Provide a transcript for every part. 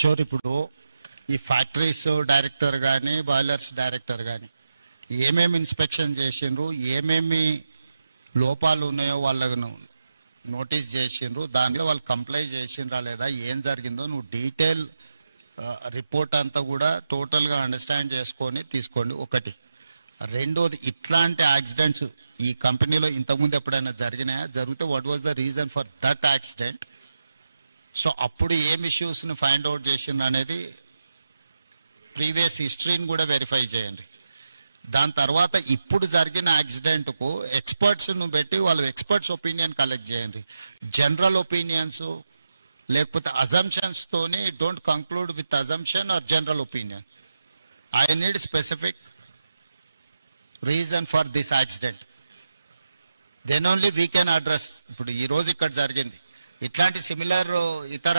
కిషోర్, ఇప్పుడు ఈ factories director కానీ బాయిలర్స్ డైరెక్టర్ కానీ ఏమేమి ఇన్స్పెక్షన్ చేసిండ్రు, ఏమేమి లోపాలు ఉన్నాయో వాళ్ళకు నోటీస్ చేసిండ్రు, దానిలో వాళ్ళు కంప్లై చేసిండ్రా లేదా, ఏం జరిగిందో నువ్వు డీటెయిల్ రిపోర్ట్ అంతా కూడా టోటల్గా అండర్స్టాండ్ చేసుకొని తీసుకోండి. ఒకటి. రెండోది, ఇట్లాంటి యాక్సిడెంట్స్ ఈ కంపెనీలో ఇంతకుముందు ఎప్పుడైనా జరిగినాయా, జరిగితే what was the reason for that accident, so అప్పుడు ఏం ఇష్యూస్ని ఫైండ్ అవుట్ చేసిండ్రు అనేది ప్రీవియస్ హిస్టరీని కూడా వెరిఫై చేయండి. దాని తర్వాత ఇప్పుడు జరిగిన యాక్సిడెంట్కు ఎక్స్పర్ట్స్ను పెట్టి వాళ్ళ ఎక్స్పర్ట్స్ ఒపీనియన్ కలెక్ట్ చేయండి. జనరల్ ఒపీనియన్స్ లేకపోతే అజంప్షన్స్ తోని don't conclude with assumption or general opinion. I need specific reason for this accident, then only we can address. ఇప్పుడు ఈ రోజు ఇక్కడ జరిగింది, ఇట్లాంటి సిమిలర్ ఇతర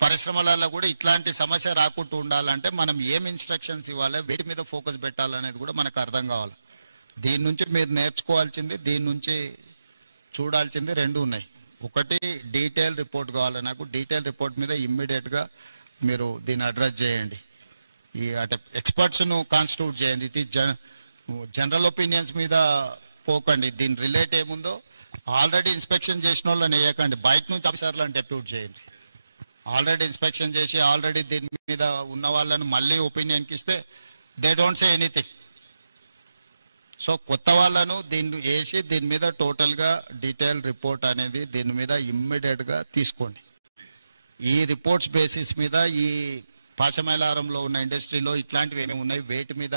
పరిశ్రమలలో కూడా ఇట్లాంటి సమస్య రాకుండా ఉండాలంటే మనం ఏం ఇన్స్ట్రక్షన్స్ ఇవ్వాలి, వీటి మీద ఫోకస్ పెట్టాలనేది కూడా మనకు అర్థం కావాలి. దీని నుంచి మీరు నేర్చుకోవాల్సింది, దీని నుంచి చూడాల్సింది రెండు ఉన్నాయి. ఒకటి, డీటెయిల్ రిపోర్ట్ కావాలి నాకు. డీటెయిల్ రిపోర్ట్ మీద ఇమ్మీడియట్గా మీరు దీన్ని అడ్రస్ చేయండి. ఈ అంటే ఎక్స్పర్ట్స్ను కాన్స్టిట్యూట్ చేయండి. ఇట్ ఈస్ జనరల్ ఒపీనియన్స్ మీద పోకండి. దీని రిలేట్ ఏముందో ఆల్రెడీ ఇన్స్పెక్షన్ చేసిన వాళ్ళని వేయకండి, బయట నుంచి ఆఫీసర్లను డెప్యూట్ చేయండి. ఆల్రెడీ ఇన్స్పెక్షన్ చేసి ఆల్రెడీ దీని మీద ఉన్న వాళ్ళని మళ్ళీ ఒపీనియన్కి ఇస్తే they don't say anything. So కొత్త వాళ్ళను దీన్ని వేసి దీని మీద టోటల్గా డీటెయిల్ రిపోర్ట్ అనేది దీని మీద ఇమ్మీడియట్గా తీసుకోండి. ఈ రిపోర్ట్స్ బేసిస్ మీద ఈ పాశమైలారంలో ఉన్న ఇండస్ట్రీలో ఇట్లాంటివి ఏమేమి ఉన్నాయి, వేటి మీద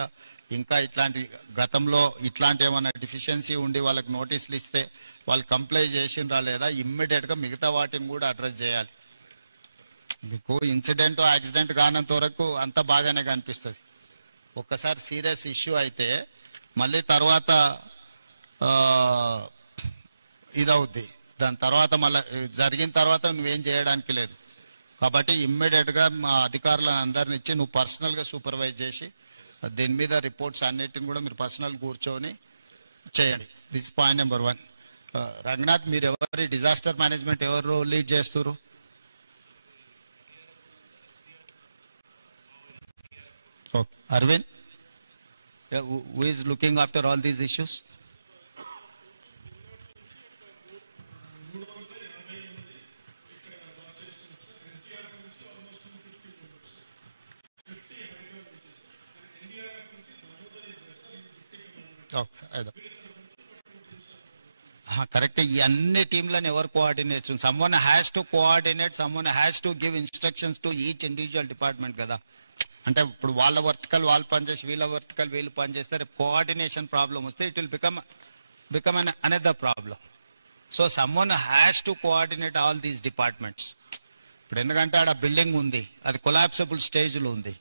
ఇంకా ఇట్లాంటి గతంలో ఇట్లాంటి ఏమైనా డెఫిషియన్సీ ఉండి వాళ్ళకి నోటీసులు ఇస్తే వాళ్ళు కంప్లై చేసిండ్రా లేదా, ఇమ్మీడియట్గా మిగతా వాటిని కూడా అడ్రస్ చేయాలి. మీకు ఇన్సిడెంట్ యాక్సిడెంట్ కానంత వరకు అంత బాగానే కనిపిస్తుంది. ఒక్కసారి సీరియస్ ఇష్యూ అయితే మళ్ళీ తర్వాత ఇదవుద్ది. దాని తర్వాత మళ్ళీ జరిగిన తర్వాత నువ్వేం చేయడానికి లేదు. కాబట్టి ఇమ్మీడియట్గా మా అధికారులను అందరిని ఇచ్చి నువ్వు పర్సనల్గా సూపర్వైజ్ చేసి దీని మీద రిపోర్ట్స్ అన్నిటిని కూడా మీరు పర్సనల్ కూర్చొని చేయండి. This point number 1. రంగనాథ్, మీరు ఎవరి డిజాస్టర్ మేనేజ్మెంట్ ఎవరు లీడ్ చేస్తారు? Arvind, who is looking after all these issues? Correct. ఈ అన్ని టీంలను ఎవరు coordinate? Someone has to coordinate, someone has to give instructions to each individual department కదా. అంటే ఇప్పుడు వాళ్ళ వర్టికల్ వాళ్ళు పనిచేసి వీళ్ళ వర్టికల్ వీళ్ళు పనిచేస్తే రేపు కోఆర్డినేషన్ ప్రాబ్లం వస్తే it will become an another problem. So someone has to coordinate all these departments. ఇప్పుడు ఎందుకంటే ఆడ బిల్డింగ్ ఉంది, అది కొలాప్సబుల్ స్టేజ్లో ఉంది.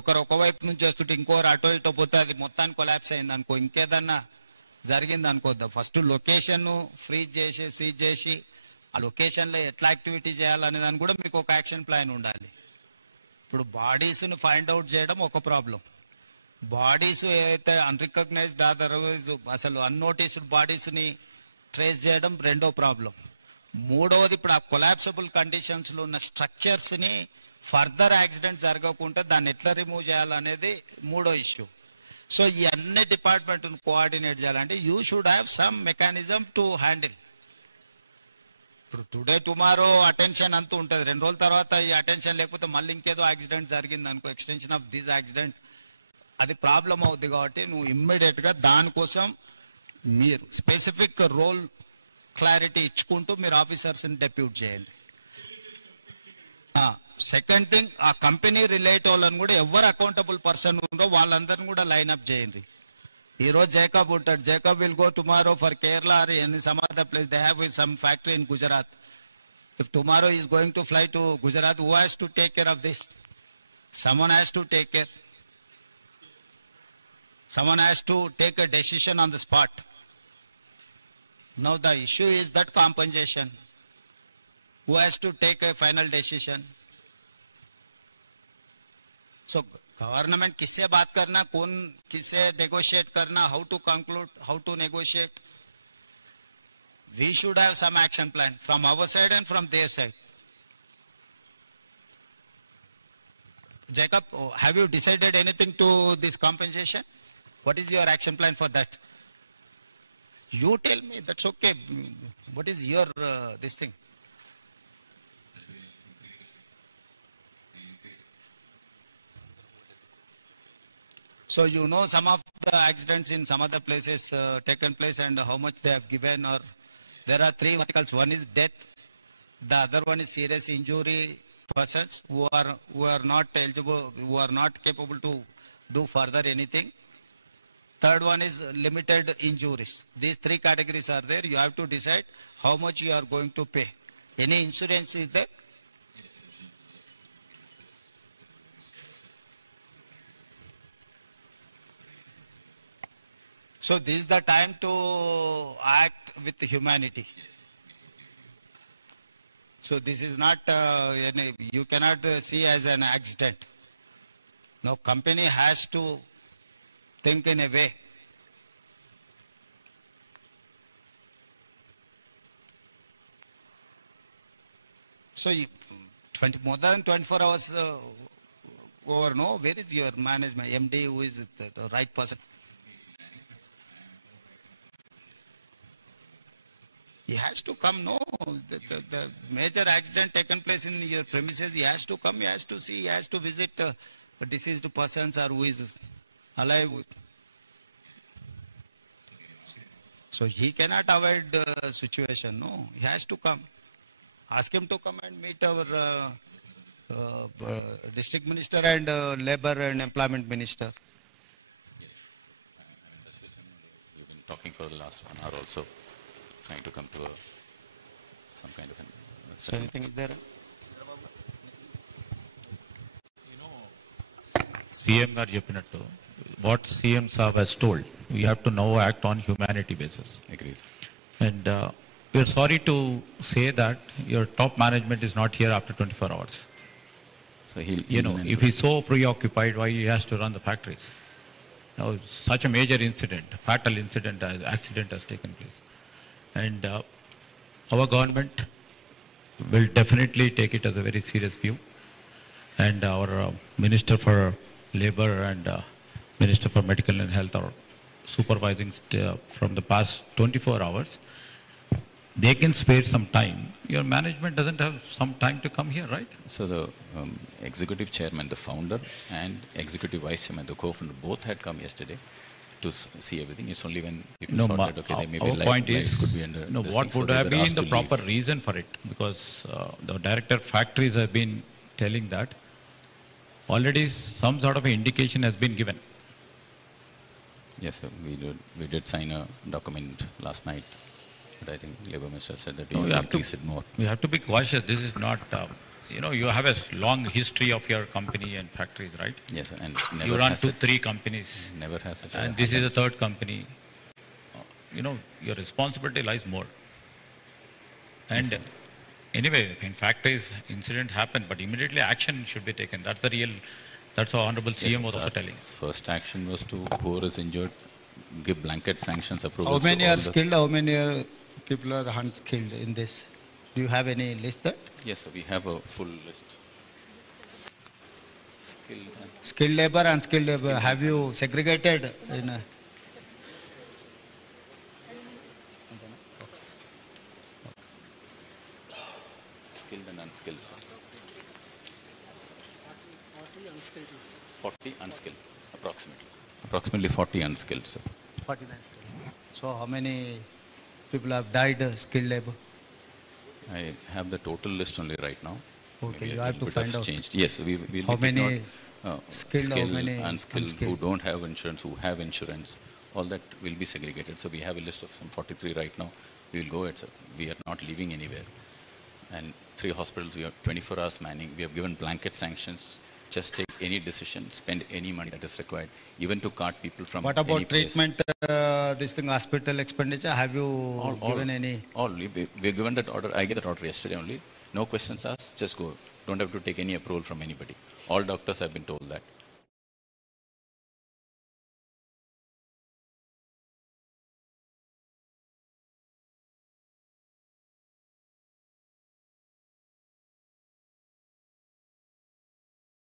ఒకరు ఒకవైపు నుంచి వస్తుంటే ఇంకోరు అటో ఇటో పోతే అది మొత్తాన్ని కొలాప్స్ అయింది అనుకో, ఇంకేదన్నా జరిగింది అనుకోద్దా. ఫస్ట్ లొకేషన్ ఫ్రీజ్ చేసి సీజ్ చేసి ఆ లొకేషన్లో ఎట్లా యాక్టివిటీ చేయాలనే దాన్ని కూడా మీకు ఒక యాక్షన్ ప్లాన్ ఉండాలి. ఇప్పుడు బాడీస్ని ఫైండ్ అవుట్ చేయడం ఒక ప్రాబ్లం, బాడీస్ ఏదైతే అన్రికగ్నైజ్డ్ అదర్వైజ్ అసలు అన్నోటీస్డ్ బాడీస్ని ట్రేస్ చేయడం రెండో ప్రాబ్లం. మూడవది, ఇప్పుడు ఆ కొలాప్సబుల్ కండిషన్స్లో ఉన్న స్ట్రక్చర్స్ని ఫర్దర్ యాక్సిడెంట్ జరగకుండా దాన్ని ఎట్లా రిమూవ్ చేయాలనేది మూడో ఇష్యూ. సో ఈ అన్ని డిపార్ట్మెంట్ను కోఆర్డినేట్ చేయాలంటే you should have some mechanism to handle. ఇప్పుడు టుడే టుమారో అటెన్షన్ అంతూ ఉంటుంది, 2 రోజుల తర్వాత ఈ అటెన్షన్ లేకపోతే మళ్ళీ ఇంకేదో యాక్సిడెంట్ జరిగింది అనుకో, ఎక్స్టెన్షన్ ఆఫ్ దిస్ యాక్సిడెంట్, అది ప్రాబ్లం అవుద్ది. కాబట్టి నువ్వు ఇమ్మీడియట్గా దానికోసం మీరు స్పెసిఫిక్ రోల్ క్లారిటీ ఇచ్చుకుంటూ మీరు ఆఫీసర్స్ని డెప్యూట్ చేయండి. సెకండ్ థింగ్, ఆ కంపెనీ రిలేట్ వాళ్ళని కూడా ఎవరు అకౌంటబుల్ పర్సన్ ఉందో వాళ్ళందరినీ కూడా లైన్ అప్ చేయండి. ఈ రోజు జేకబ్ ఉంటాడు, Jacob will go tomorrow for Kerala or any some other place. They have some factory in Gujarat. If tomorrow is going to fly to Gujarat, who has to take care of this? Someone has to take care. Someone has to take a decision on the spot. Now the issue is that compensation. Who has to take a final decision? So government किससे बात करना, कौन किससे नेगोशिएट करना, how to conclude, how to negotiate. We should have some action plan from our side and from their side. Jacob, have you decided anything to this compensation? What is your action plan for that? You tell me, that's okay. What is your this thing? So you know some of the accidents in some other places taken place and how much they have given, or there are three verticals. One is death, the other one is serious injury persons who are not eligible, who are not capable to do further anything. Third one is limited injuries. These three categories are there. You have to decide how much you are going to pay. Any insurance is there? So this is the time to act with humanity. So this is not, you cannot see as an accident. No, company has to think in a way. So more than 24 hours over, no, where is your management, MD, who is the right person? He has to come, no. The major accident taken place in your premises, he has to come, he has to see, he has to visit deceased persons or who is alive. So he cannot avoid the situation, no. He has to come. Ask him to come and meet our district minister and labor and employment minister. You've been talking for the last 1 hour also, trying to come to some kind of an So anything is there? CM గారు చెప్పినట్టు what CM సాబ్ has told we have to now act on humanity basis agrees. And we are sorry to say that your top management is not here after 24 hours. So he'll, You know, if he's so preoccupied, why he has to run the factories? Now, such a major incident, fatal incident, accident has taken place. And our government will definitely take it as a very serious view. And our Minister for Labor and Minister for Medical and Health are supervising from the past 24 hours. They can spare some time. Your management doesn't have some time to come here, right? So the executive chairman, the founder, and executive vice chairman, the co-founder, both had come yesterday to see everything. It's only when people No, sorted, okay, they maybe our point lives is, could be under no, this what thing, so would they have were been asked the to proper leave. reason for it? Because the director factories have been telling that already some sort of indication has been given. Yes, sir. We did sign a document last night, but I think Labour Minister said that No, we you will have to- increase it more. We have to be cautious. This is not, you have a long history of your company and factories, right? Yes, sir. And You never run has 2-3 companies, never has it. and this is the third company. Your responsibility lies more. And Yes, sir. anyway, in factories, incident happened, but immediately action should be taken. That's our Honorable Yes, CM sir. was also Our telling. First action was to whoever is injured, give blanket sanctions approval. How many are skilled? How many people are unskilled in this? Do you have any list that? Yes, sir. We have a full list. Skilled and Skilled labor, unskilled labor. Have you segregated in a, skilled and unskilled. 40 unskilled, approximately. Approximately 40 unskilled, sir. 49 skilled? So how many people have died skilled labor? I have the total list only right now. Okay, Maybe you a have to little bit find have out. changed. Yes, we'll How be taking many out, skilled, how many unskilled, who unskilled? don't have insurance, who have insurance, all that will be segregated. So we have a list of some 43 right now. We will go at, sir. We are not leaving anywhere. And 3 hospitals, we have 24 hours manning. We have given blanket sanctions. Just take any decision, spend any money that is required, even to cart people from What any about place. treatment, this thing, hospital expenditure? Have you given any? We've given that order. I gave that order yesterday only. No questions asked. Just go. Don't have to take any approval from anybody. All doctors have been told that.